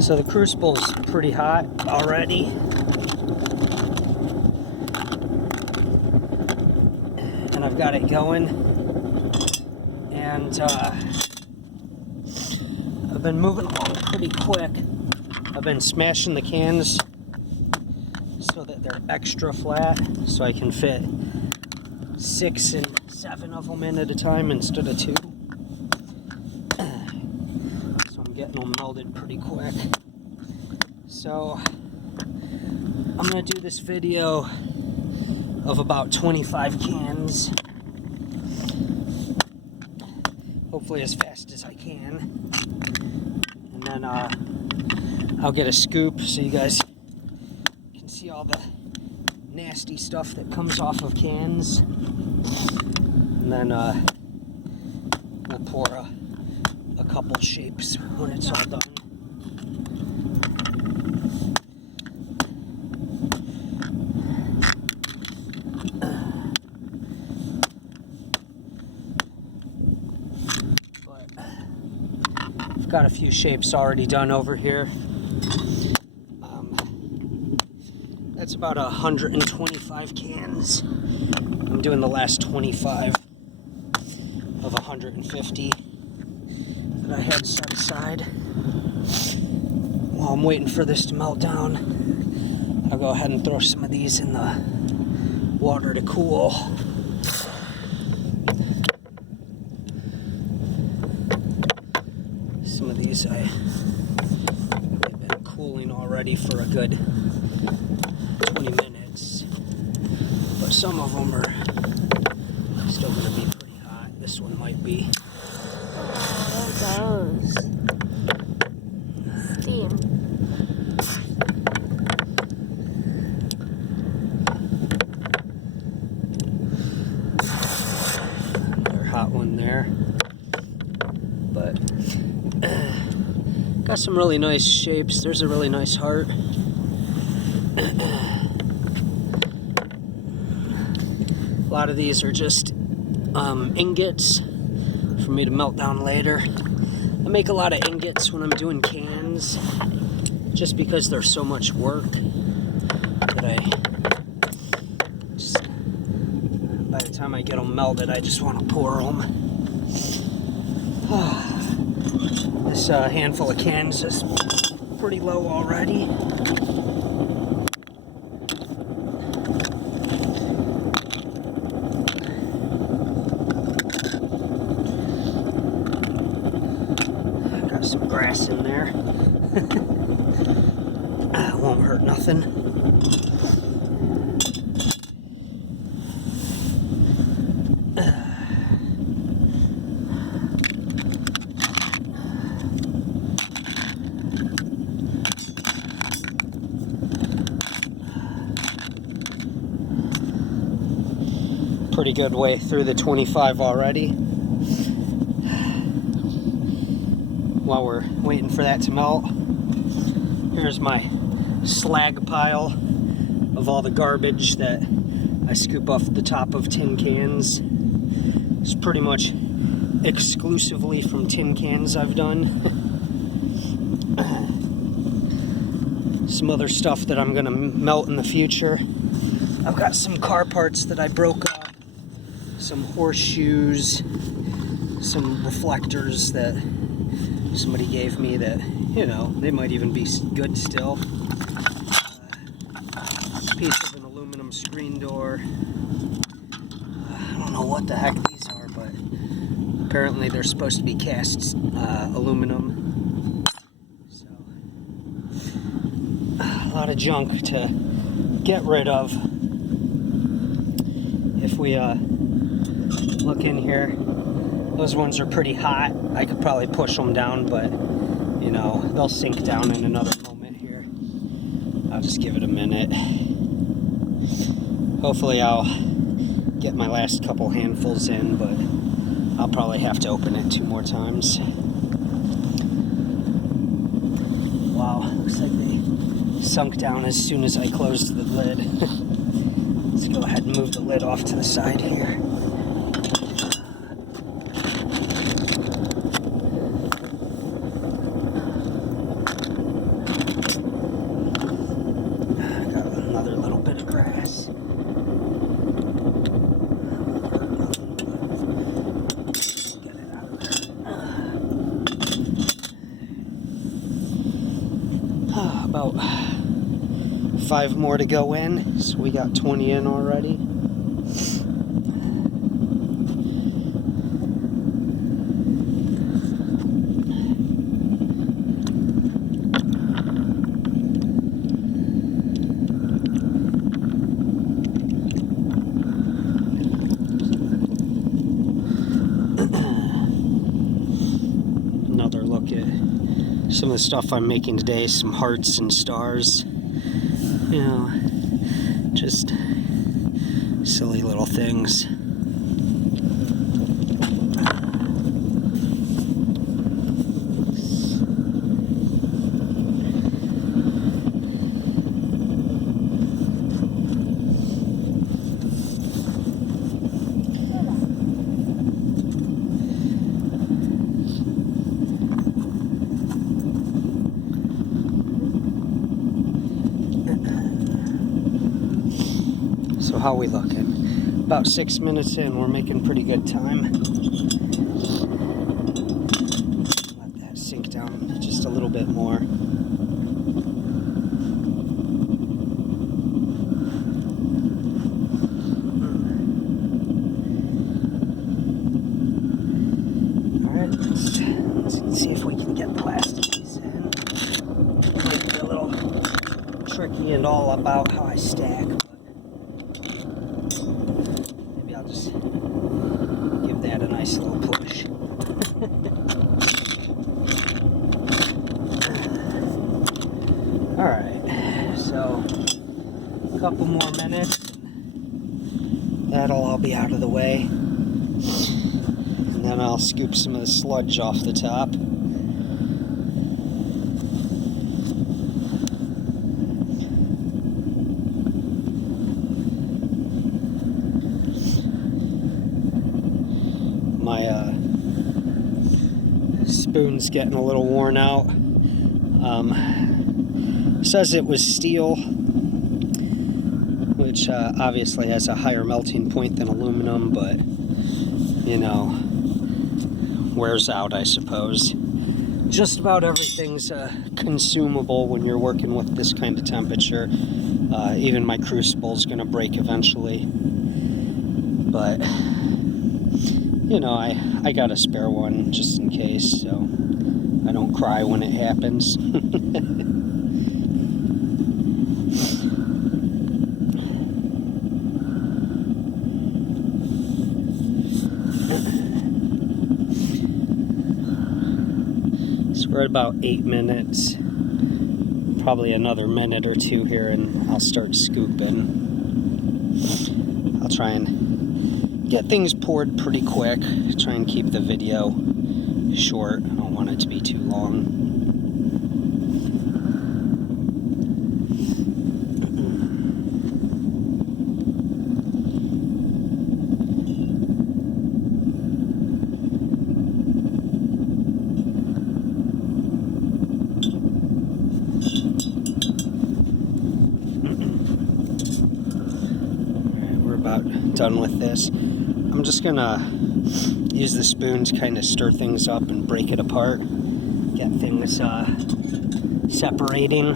So the crucible is pretty hot already. And I've got it going. And I've been moving along pretty quick. I've been smashing the cans so that they're extra flat, so I can fit 6 and 7 of them in at a time instead of 2. So I'm getting them melded pretty quick. So I'm gonna do this video of about 25 cans, hopefully as fast as I can, and then I'll get a scoop so you guys can see all the nasty stuff that comes off of cans, and then we'll pour a couple shapes when it's all done. Got a few shapes already done over here. That's about 125 cans. I'm doing the last 25 of 150 that I had set aside. While I'm waiting for this to melt down, I'll go ahead and throw some of these in the water to cool. Some of these they've been cooling already for a good 20 minutes, but some of them are still going to be pretty hot. This one might be. Oh, there goes. Steam. Another hot one there. But got some really nice shapes. There's a really nice heart. A lot of these are just ingots for me to melt down later. I make a lot of ingots when I'm doing cans just because they're so much work that I just, by the time I get them melted, I just want to pour them. This handful of cans is pretty low already. Got some grass in there. Won't hurt nothing. Pretty good way through the 25 already. While we're waiting for that to melt, here's my slag pile of all the garbage that I scoop off the top of tin cans. It's pretty much exclusively from tin cans I've done. Some other stuff that I'm gonna melt in the future. I've got some car parts that I broke up, some horseshoes, some reflectors that somebody gave me that, you know, they might even be good still. Piece of an aluminum screen door. I don't know what the heck these are, but apparently they're supposed to be cast aluminum. So, a lot of junk to get rid of. If we look in here, those ones are pretty hot. I could probably push them down, but you know, they'll sink down in another moment here. I'll just give it a minute. Hopefully I'll get my last couple handfuls in, but I'll probably have to open it 2 more times. Wow, looks like they sunk down as soon as I closed the lid. Let's go ahead and move the lid off to the side here. 5 more to go in, so we got 20 in already. Another look at some of the stuff I'm making today, some hearts and stars. You know, just silly little things. So how we looking? About 6 minutes in, we're making pretty good time. Let that sink down just a little bit more. Alright, let's see if we can get the last of these in. It might be a little tricky and all about how I stack. Give that a nice little push. Alright, so a couple more minutes. That'll all be out of the way. And then I'll scoop some of the sludge off the top. My spoon's getting a little worn out. Says it was steel, which obviously has a higher melting point than aluminum, but you know, wears out, I suppose. Just about everything's consumable when you're working with this kind of temperature. Even my crucible's gonna break eventually, but you know, I got a spare one just in case, so I don't cry when it happens. So we're at about 8 minutes. Probably another minute or two here and I'll start scooping. I'll try and get things poured pretty quick. Try and keep the video short. I don't want it to be too long. We're about done with this. I'm just gonna use the spoon to kind of stir things up and break it apart, get things separating. I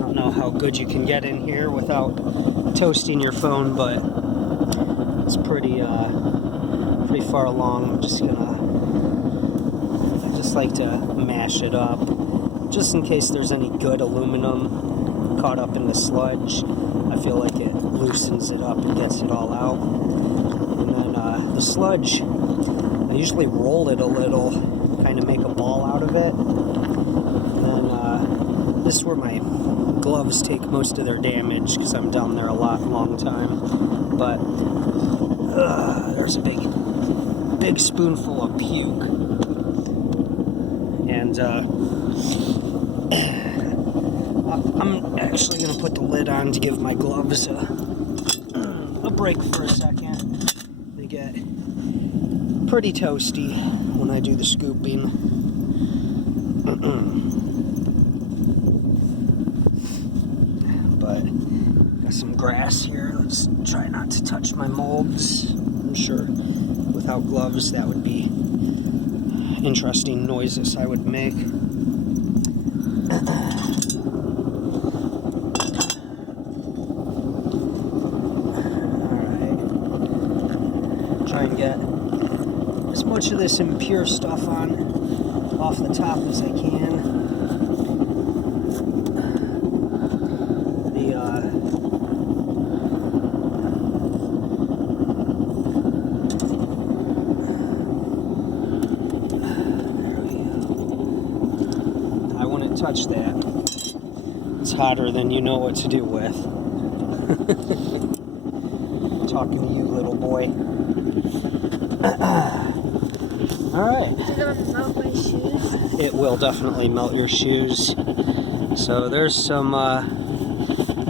don't know how good you can get in here without toasting your phone, but it's pretty far along. I just like to mash it up, just in case there's any good aluminum caught up in the sludge. I feel like it loosens it up and gets it all out. And then the sludge, I usually roll it a little, kind of make a ball out of it. And then this is where my gloves take most of their damage because I'm down there a long time. But there's a big spoonful of puke. And I'm actually going to put the lid on to give my gloves a break for a second. They get pretty toasty when I do the scooping. But got some grass here. Let's try not to touch my molds. I'm sure without gloves that would be interesting noises I would make. as much of this impure stuff off the top as I can. I wouldn't touch that. It's hotter than you know what to do with. Talking to you, little boy. Alright. Did it melt my shoes? It will definitely melt your shoes. So there's some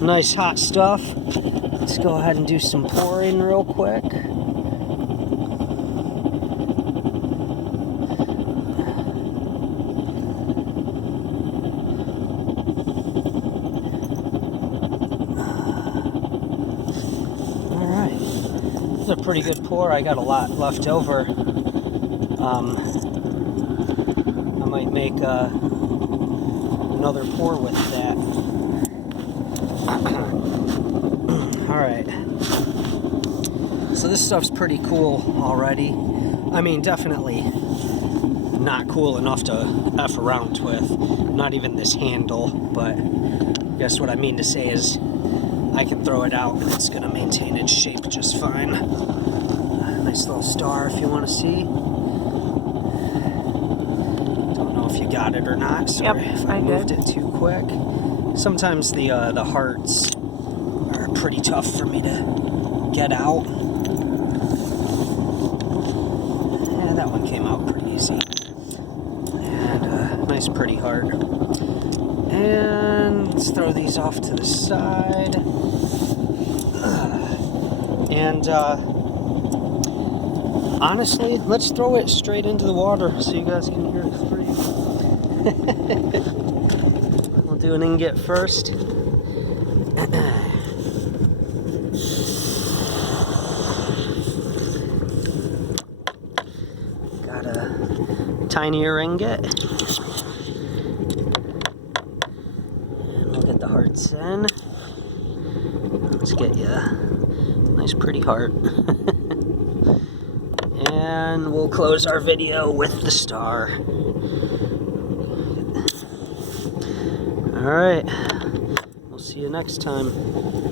nice hot stuff. Let's go ahead and do some pouring real quick. Alright. This is a pretty good pour. I got a lot left over. I might make another pour with that. Alright. So this stuff's pretty cool already. I mean, definitely not cool enough to F around with. Not even this handle, but I guess what I mean to say is I can throw it out and it's going to maintain its shape just fine. Nice little star if you want to see. If you got it or not. Sorry if I moved it too quick. Sometimes the hearts are pretty tough for me to get out. Yeah, that one came out pretty easy. And nice pretty heart. And let's throw these off to the side. And honestly, let's throw it straight into the water so you guys can hear it free. We'll do an ingot first. Got a tinier ingot. And we'll get the hearts in. Let's get you a nice pretty heart. And we'll close our video with the star. Alright, we'll see you next time.